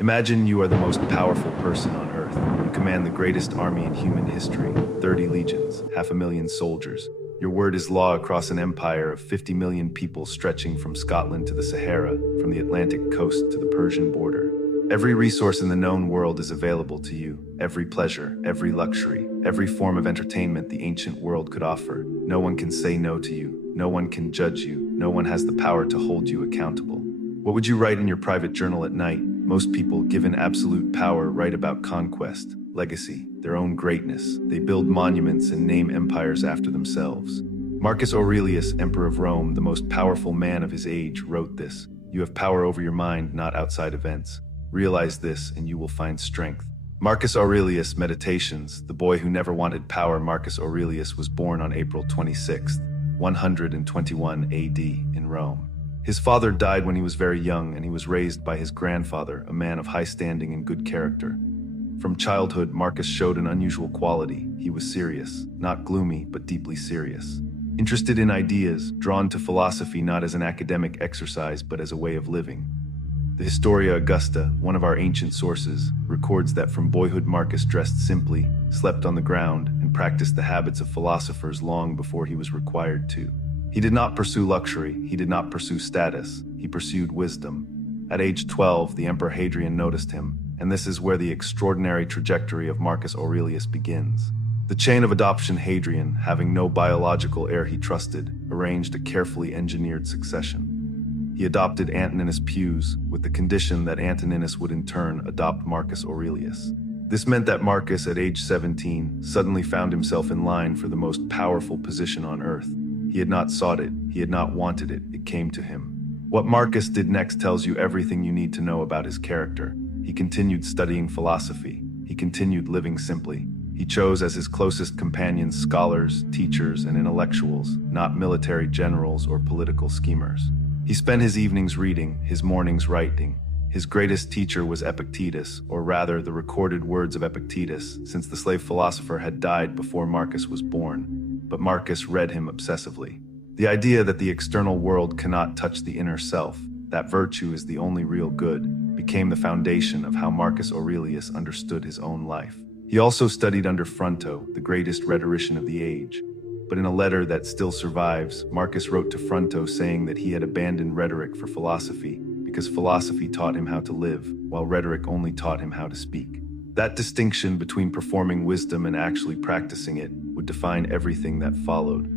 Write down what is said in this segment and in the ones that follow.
Imagine you are the most powerful person on Earth. You command the greatest army in human history, 30 legions, 500,000 soldiers. Your word is law across an empire of 50 million people stretching from Scotland to the Sahara, from the Atlantic coast to the Persian border. Every resource in the known world is available to you. Every pleasure, every luxury, every form of entertainment the ancient world could offer. No one can say no to you. No one can judge you. No one has the power to hold you accountable. What would you write in your private journal at night? Most people, given absolute power, write about conquest, legacy, their own greatness. They build monuments and name empires after themselves. Marcus Aurelius, Emperor of Rome, the most powerful man of his age, wrote this: "You have power over your mind, not outside events. Realize this and you will find strength." Marcus Aurelius, Meditations, the boy who never wanted power. Marcus Aurelius was born on April 26, 121 AD in Rome. His father died when he was very young, and he was raised by his grandfather, a man of high standing and good character. From childhood, Marcus showed an unusual quality. He was serious, not gloomy, but deeply serious. Interested in ideas, drawn to philosophy not as an academic exercise, but as a way of living. The Historia Augusta, one of our ancient sources, records that from boyhood Marcus dressed simply, slept on the ground, and practiced the habits of philosophers long before he was required to. He did not pursue luxury, he did not pursue status, he pursued wisdom. At age 12, the Emperor Hadrian noticed him, and this is where the extraordinary trajectory of Marcus Aurelius begins. The chain of adoption. Hadrian, having no biological heir he trusted, arranged a carefully engineered succession. He adopted Antoninus Pius, with the condition that Antoninus would in turn adopt Marcus Aurelius. This meant that Marcus, at age 17, suddenly found himself in line for the most powerful position on earth. He had not sought it, he had not wanted it, it came to him. What Marcus did next tells you everything you need to know about his character. He continued studying philosophy. He continued living simply. He chose as his closest companions scholars, teachers, and intellectuals, not military generals or political schemers. He spent his evenings reading, his mornings writing. His greatest teacher was Epictetus, or rather the recorded words of Epictetus, since the slave philosopher had died before Marcus was born. But Marcus read him obsessively. The idea that the external world cannot touch the inner self, that virtue is the only real good, became the foundation of how Marcus Aurelius understood his own life. He also studied under Fronto, the greatest rhetorician of the age. But in a letter that still survives, Marcus wrote to Fronto saying that he had abandoned rhetoric for philosophy because philosophy taught him how to live, while rhetoric only taught him how to speak. That distinction between performing wisdom and actually practicing it would define everything that followed.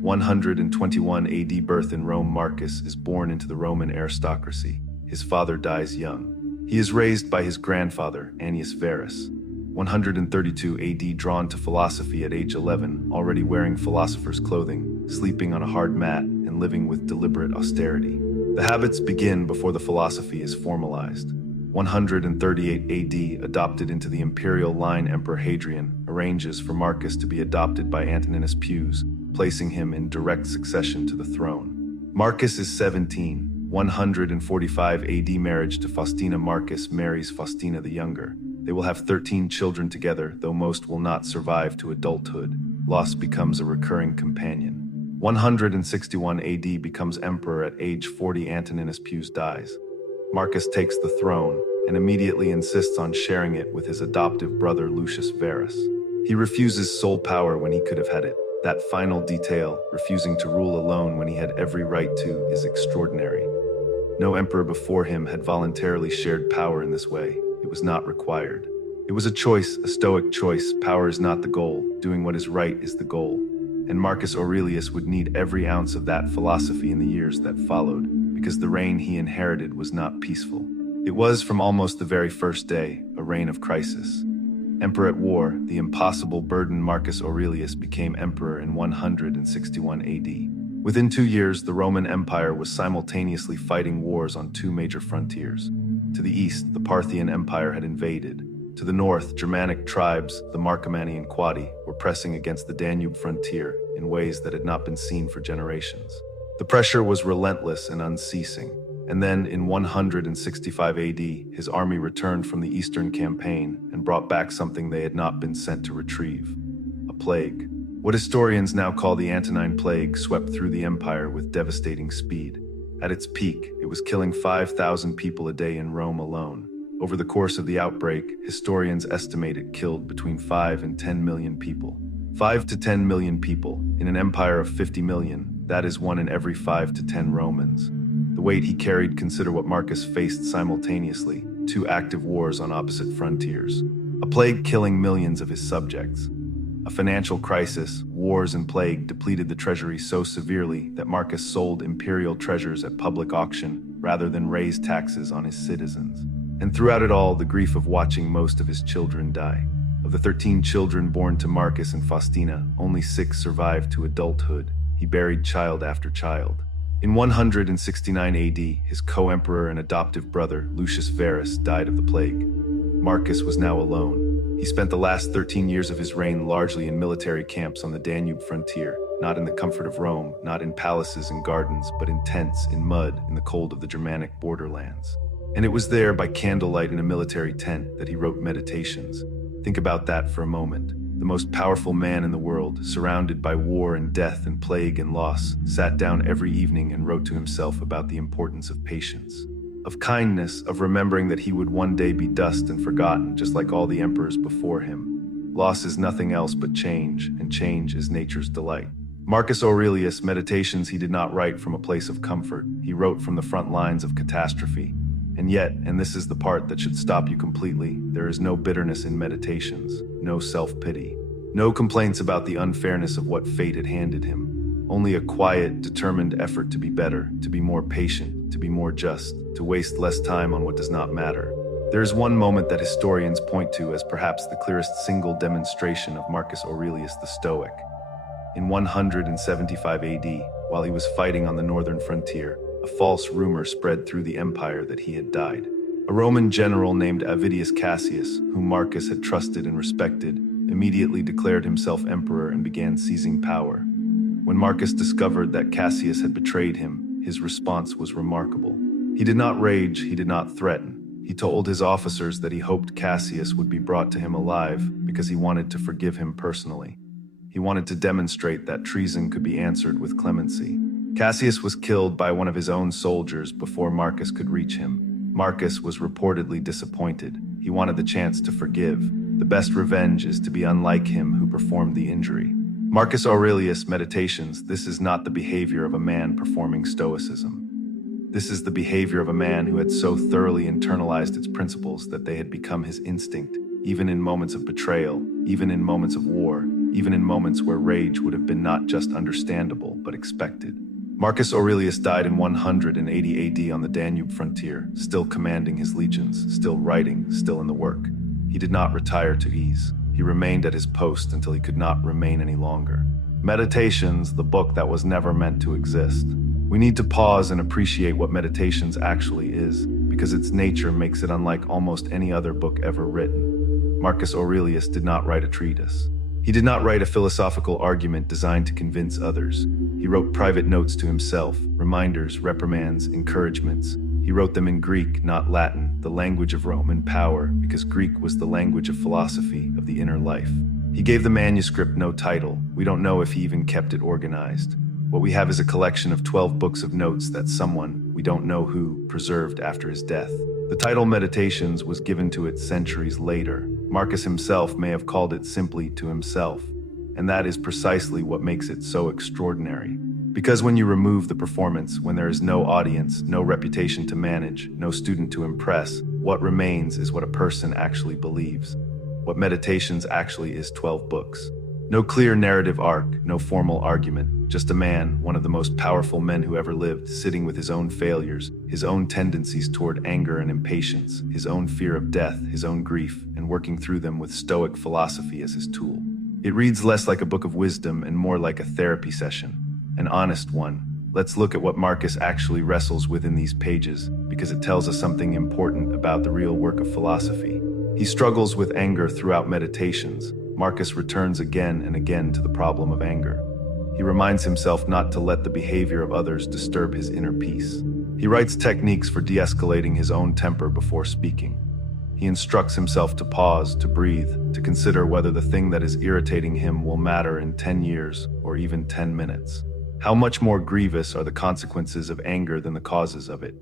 121 AD birth in Rome. Marcus is born into the Roman aristocracy. His father dies young. He is raised by his grandfather, Annius Verus. 132 AD, drawn to philosophy at age 11, already wearing philosopher's clothing, sleeping on a hard mat, and living with deliberate austerity. The habits begin before the philosophy is formalized. 138 AD, adopted into the imperial line, Emperor Hadrian arranges for Marcus to be adopted by Antoninus Pius, placing him in direct succession to the throne. Marcus is 17. 145 AD, marriage to Faustina. Marcus marries Faustina the Younger. They will have 13 children together, though most will not survive to adulthood. Loss becomes a recurring companion. 161 AD, becomes emperor at age 40. Antoninus Pius dies. Marcus takes the throne and immediately insists on sharing it with his adoptive brother Lucius Verus. He refuses sole power when he could have had it. That final detail, refusing to rule alone when he had every right to, is extraordinary. No emperor before him had voluntarily shared power in this way. It was not required. It was a choice, a Stoic choice. Power is not the goal. Doing what is right is the goal. And Marcus Aurelius would need every ounce of that philosophy in the years that followed, because the reign he inherited was not peaceful. It was, from almost the very first day, a reign of crisis. Emperor at war, the impossible burden. Marcus Aurelius became emperor in 161 AD. Within 2 years, the Roman Empire was simultaneously fighting wars on two major frontiers. To the east, the Parthian Empire had invaded. To the north, Germanic tribes, the Marcomanni and Quadi, were pressing against the Danube frontier in ways that had not been seen for generations. The pressure was relentless and unceasing. And then, in 165 AD, his army returned from the Eastern campaign and brought back something they had not been sent to retrieve: a plague. What historians now call the Antonine Plague swept through the empire with devastating speed. At its peak, it was killing 5,000 people a day in Rome alone. Over the course of the outbreak, historians estimate it killed between 5 and 10 million people. 5 to 10 million people. In an empire of 50 million, that is 1 in every 5 to 10 Romans. The weight he carried, consider what Marcus faced simultaneously, 2 active wars on opposite frontiers. A plague killing millions of his subjects. A financial crisis, wars and plague depleted the treasury so severely that Marcus sold imperial treasures at public auction rather than raise taxes on his citizens. And throughout it all, the grief of watching most of his children die. Of the 13 children born to Marcus and Faustina, only 6 survived to adulthood. He buried child after child. In 169 AD, his co-emperor and adoptive brother, Lucius Verus, died of the plague. Marcus was now alone. He spent the last 13 years of his reign largely in military camps on the Danube frontier, not in the comfort of Rome, not in palaces and gardens, but in tents, in mud, in the cold of the Germanic borderlands. And it was there, by candlelight in a military tent, that he wrote Meditations. Think about that for a moment. The most powerful man in the world, surrounded by war and death and plague and loss, sat down every evening and wrote to himself about the importance of patience, of kindness, of remembering that he would one day be dust and forgotten, just like all the emperors before him. Loss is nothing else but change, and change is nature's delight. Marcus Aurelius' Meditations he did not write from a place of comfort. He wrote from the front lines of catastrophe. And yet, and this is the part that should stop you completely, there is no bitterness in Meditations, no self-pity, no complaints about the unfairness of what fate had handed him. Only a quiet, determined effort to be better, to be more patient, to be more just, to waste less time on what does not matter. There is one moment that historians point to as perhaps the clearest single demonstration of Marcus Aurelius the Stoic. In 175 AD, while he was fighting on the northern frontier, a false rumor spread through the empire that he had died. A Roman general named Avidius Cassius, whom Marcus had trusted and respected, immediately declared himself emperor and began seizing power. When Marcus discovered that Cassius had betrayed him, his response was remarkable. He did not rage, he did not threaten. He told his officers that he hoped Cassius would be brought to him alive because he wanted to forgive him personally. He wanted to demonstrate that treason could be answered with clemency. Cassius was killed by one of his own soldiers before Marcus could reach him. Marcus was reportedly disappointed. He wanted the chance to forgive. The best revenge is to be unlike him who performed the injury. Marcus Aurelius' Meditations, this is not the behavior of a man performing Stoicism. This is the behavior of a man who had so thoroughly internalized its principles that they had become his instinct, even in moments of betrayal, even in moments of war, even in moments where rage would have been not just understandable, but expected. Marcus Aurelius died in 180 AD on the Danube frontier, still commanding his legions, still writing, still in the work. He did not retire to ease. He remained at his post until he could not remain any longer. Meditations, the book that was never meant to exist. We need to pause and appreciate what Meditations actually is, because its nature makes it unlike almost any other book ever written. Marcus Aurelius did not write a treatise. He did not write a philosophical argument designed to convince others. He wrote private notes to himself, reminders, reprimands, encouragements. He wrote them in Greek, not Latin, the language of Roman power, because Greek was the language of philosophy, of the inner life. He gave the manuscript no title. We don't know if he even kept it organized. What we have is a collection of 12 books of notes that someone, we don't know who, preserved after his death. The title Meditations was given to it centuries later. Marcus himself may have called it simply to himself, and that is precisely what makes it so extraordinary. Because when you remove the performance, when there is no audience, no reputation to manage, no student to impress, what remains is what a person actually believes. What Meditations actually is 12 books. No clear narrative arc, no formal argument, just a man, one of the most powerful men who ever lived, sitting with his own failures, his own tendencies toward anger and impatience, his own fear of death, his own grief, and working through them with Stoic philosophy as his tool. It reads less like a book of wisdom and more like a therapy session, an honest one. Let's look at what Marcus actually wrestles with in these pages, because it tells us something important about the real work of philosophy. He struggles with anger throughout Meditations. Marcus returns again and again to the problem of anger. He reminds himself not to let the behavior of others disturb his inner peace. He writes techniques for de-escalating his own temper before speaking. He instructs himself to pause, to breathe, to consider whether the thing that is irritating him will matter in 10 years or even 10 minutes. How much more grievous are the consequences of anger than the causes of it?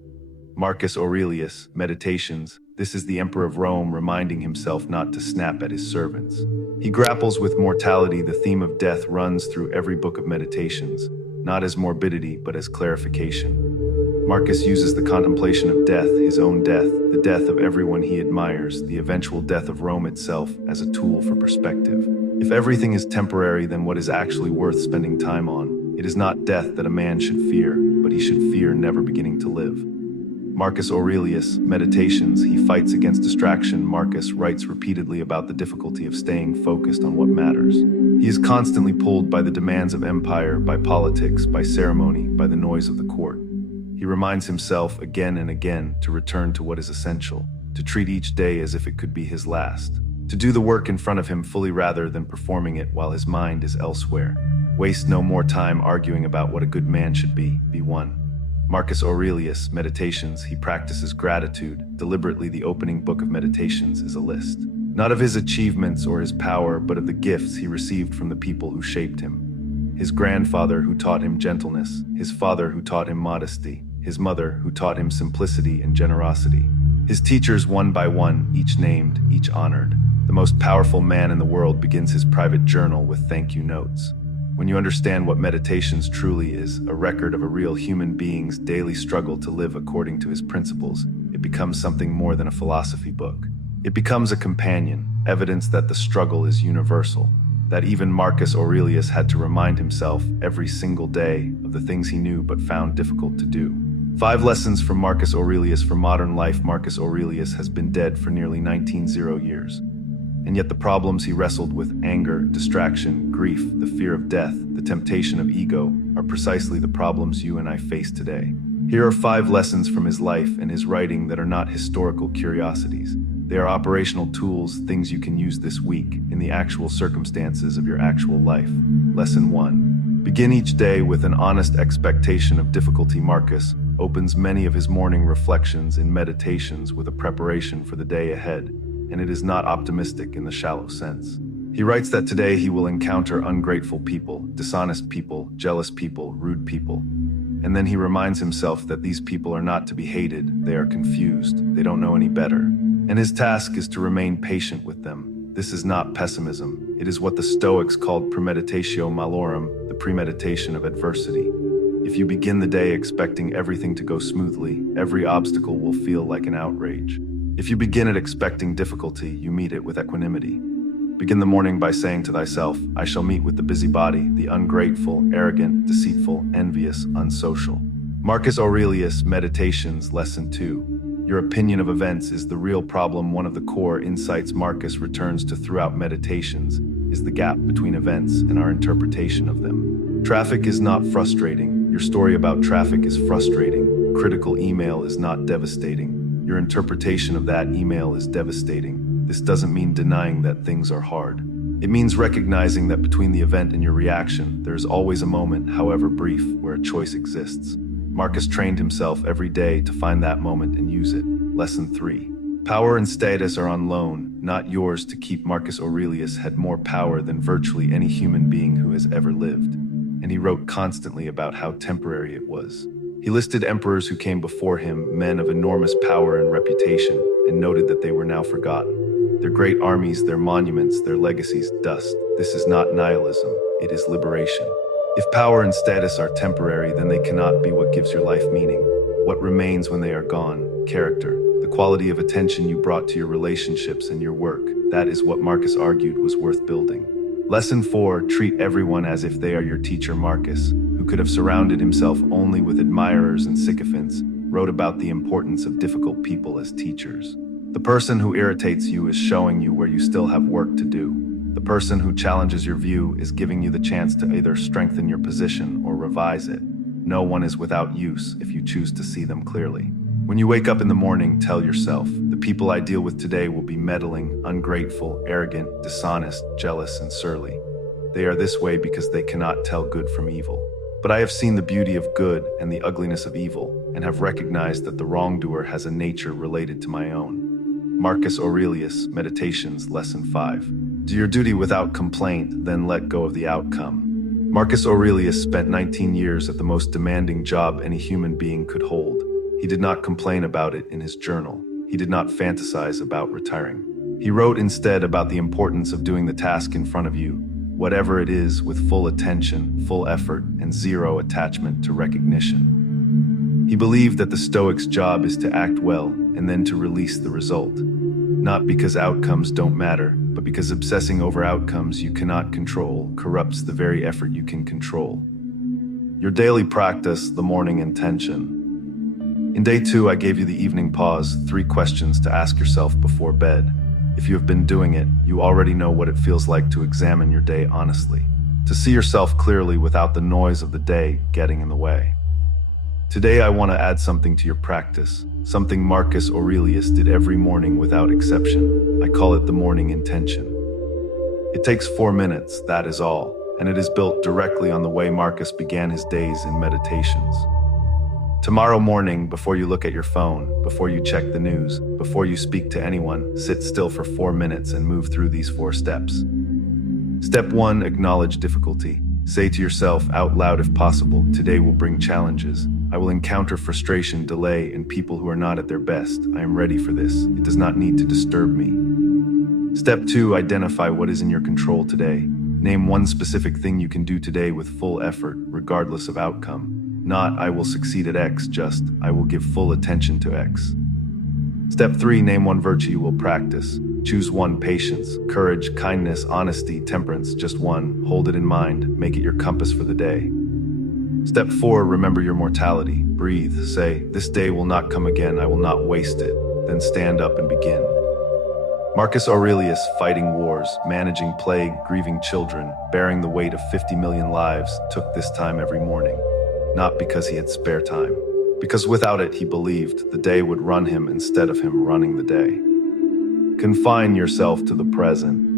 Marcus Aurelius, Meditations. This is the Emperor of Rome reminding himself not to snap at his servants. He grapples with mortality. The theme of death runs through every book of Meditations, not as morbidity, but as clarification. Marcus uses the contemplation of death, his own death, the death of everyone he admires, the eventual death of Rome itself, as a tool for perspective. If everything is temporary, then what is actually worth spending time on? It is not death that a man should fear, but he should fear never beginning to live. Marcus Aurelius, Meditations. He fights against distraction. Marcus writes repeatedly about the difficulty of staying focused on what matters. He is constantly pulled by the demands of empire, by politics, by ceremony, by the noise of the court. He reminds himself again and again to return to what is essential, to treat each day as if it could be his last, to do the work in front of him fully rather than performing it while his mind is elsewhere. Waste no more time arguing about what a good man should be one. Marcus Aurelius, Meditations. He practices gratitude. Deliberately, the opening book of Meditations is a list, not of his achievements or his power, but of the gifts he received from the people who shaped him. His grandfather who taught him gentleness, his father who taught him modesty, his mother who taught him simplicity and generosity. His teachers one by one, each named, each honored. The most powerful man in the world begins his private journal with thank you notes. When you understand what Meditations truly is, a record of a real human being's daily struggle to live according to his principles, it becomes something more than a philosophy book. It becomes a companion, evidence that the struggle is universal, that even Marcus Aurelius had to remind himself every single day of the things he knew but found difficult to do. 5 lessons from Marcus Aurelius for modern life. Marcus Aurelius has been dead for nearly 19 years. And yet the problems he wrestled with, anger, distraction, grief, the fear of death, the temptation of ego, are precisely the problems you and I face today. Here are 5 lessons from his life and his writing that are not historical curiosities. They are operational tools, things you can use this week in the actual circumstances of your actual life. Lesson 1. Begin each day with an honest expectation of difficulty. Marcus opens many of his morning reflections in Meditations with a preparation for the day ahead, and it is not optimistic in the shallow sense. He writes that today he will encounter ungrateful people, dishonest people, jealous people, rude people. And then he reminds himself that these people are not to be hated, they are confused, they don't know any better. And his task is to remain patient with them. This is not pessimism. It is what the Stoics called premeditatio malorum, the premeditation of adversity. If you begin the day expecting everything to go smoothly, every obstacle will feel like an outrage. If you begin it expecting difficulty, you meet it with equanimity. Begin the morning by saying to thyself, I shall meet with the busybody, the ungrateful, arrogant, deceitful, envious, unsocial. Marcus Aurelius, Meditations, Lesson 2. Your opinion of events is the real problem. One of the core insights Marcus returns to throughout Meditations is the gap between events and our interpretation of them. Traffic is not frustrating. Your story about traffic is frustrating. Critical email is not devastating. Your interpretation of that email is devastating. This doesn't mean denying that things are hard. It means recognizing that between the event and your reaction, there is always a moment, however brief, where a choice exists. Marcus trained himself every day to find that moment and use it. Lesson 3. Power and status are on loan, not yours to keep. Marcus Aurelius had more power than virtually any human being who has ever lived, and he wrote constantly about how temporary it was. He listed emperors who came before him, men of enormous power and reputation, and noted that they were now forgotten. Their great armies, their monuments, their legacies, dust. This is not nihilism, it is liberation. If power and status are temporary, then they cannot be what gives your life meaning. What remains when they are gone? Character. The quality of attention you brought to your relationships and your work. That is what Marcus argued was worth building. Lesson 4. Treat everyone as if they are your teacher. Marcus, who could have surrounded himself only with admirers and sycophants, wrote about the importance of difficult people as teachers. The person who irritates you is showing you where you still have work to do. The person who challenges your view is giving you the chance to either strengthen your position or revise it. No one is without use if you choose to see them clearly. When you wake up in the morning, tell yourself, the people I deal with today will be meddling, ungrateful, arrogant, dishonest, jealous, and surly. They are this way because they cannot tell good from evil. But I have seen the beauty of good and the ugliness of evil, and have recognized that the wrongdoer has a nature related to my own. Marcus Aurelius, Meditations, Lesson 5. Do your duty without complaint, then let go of the outcome. Marcus Aurelius spent 19 years at the most demanding job any human being could hold. He did not complain about it in his journal. He did not fantasize about retiring. He wrote instead about the importance of doing the task in front of you, whatever it is, with full attention, full effort, and zero attachment to recognition. He believed that the Stoics' job is to act well and then to release the result. Not because outcomes don't matter, but because obsessing over outcomes you cannot control corrupts the very effort you can control. Your daily practice, the morning intention. In day 2, I gave you the evening pause, 3 questions to ask yourself before bed. If you have been doing it, you already know what it feels like to examine your day honestly, to see yourself clearly without the noise of the day getting in the way. Today I want to add something to your practice, something Marcus Aurelius did every morning without exception. I call it the morning intention. It takes 4 minutes, that is all, and it is built directly on the way Marcus began his days in meditations. Tomorrow morning, before you look at your phone, before you check the news, before you speak to anyone, sit still for 4 minutes and move through these 4 steps. Step 1, acknowledge difficulty. Say to yourself out loud if possible, today will bring challenges. I will encounter frustration, delay, and people who are not at their best. I am ready for this. It does not need to disturb me. Step 2, identify what is in your control today. Name one specific thing you can do today with full effort, regardless of outcome. Not, I will succeed at X, just, I will give full attention to X. Step 3, name one virtue you will practice. Choose one: patience, courage, kindness, honesty, temperance, just one. Hold it in mind, make it your compass for the day. Step 4, remember your mortality. Breathe, say, this day will not come again, I will not waste it. Then stand up and begin. Marcus Aurelius, fighting wars, managing plague, grieving children, bearing the weight of 50 million lives, took this time every morning. Not because he had spare time, because without it, he believed, the day would run him instead of him running the day. Confine yourself to the present.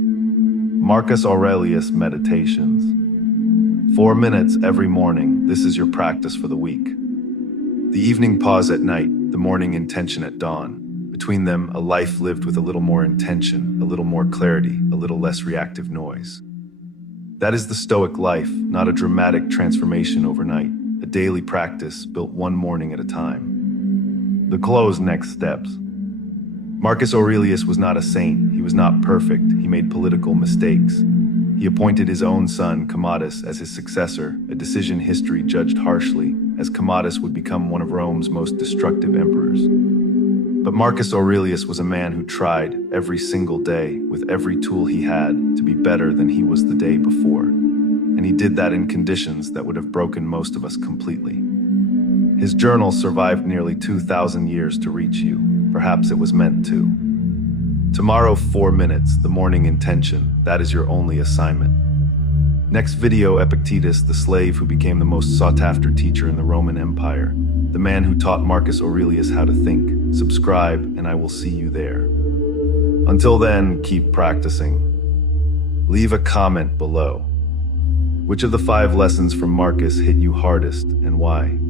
Marcus Aurelius Meditations. 4 minutes every morning, this is your practice for the week. The evening pause at night, the morning intention at dawn. Between them, a life lived with a little more intention, a little more clarity, a little less reactive noise. That is the Stoic life, not a dramatic transformation overnight. A daily practice built one morning at a time. The close next steps. Marcus Aurelius was not a saint. He was not perfect. He made political mistakes. He appointed his own son, Commodus, as his successor, a decision history judged harshly, as Commodus would become one of Rome's most destructive emperors. But Marcus Aurelius was a man who tried, every single day, with every tool he had, to be better than he was the day before. And he did that in conditions that would have broken most of us completely. His journal survived nearly 2,000 years to reach you. Perhaps it was meant to. Tomorrow, 4 minutes, the morning intention, that is your only assignment. Next video, Epictetus, the slave who became the most sought-after teacher in the Roman Empire, the man who taught Marcus Aurelius how to think. Subscribe, and I will see you there. Until then, keep practicing. Leave a comment below. Which of the 5 lessons from Marcus hit you hardest, and why?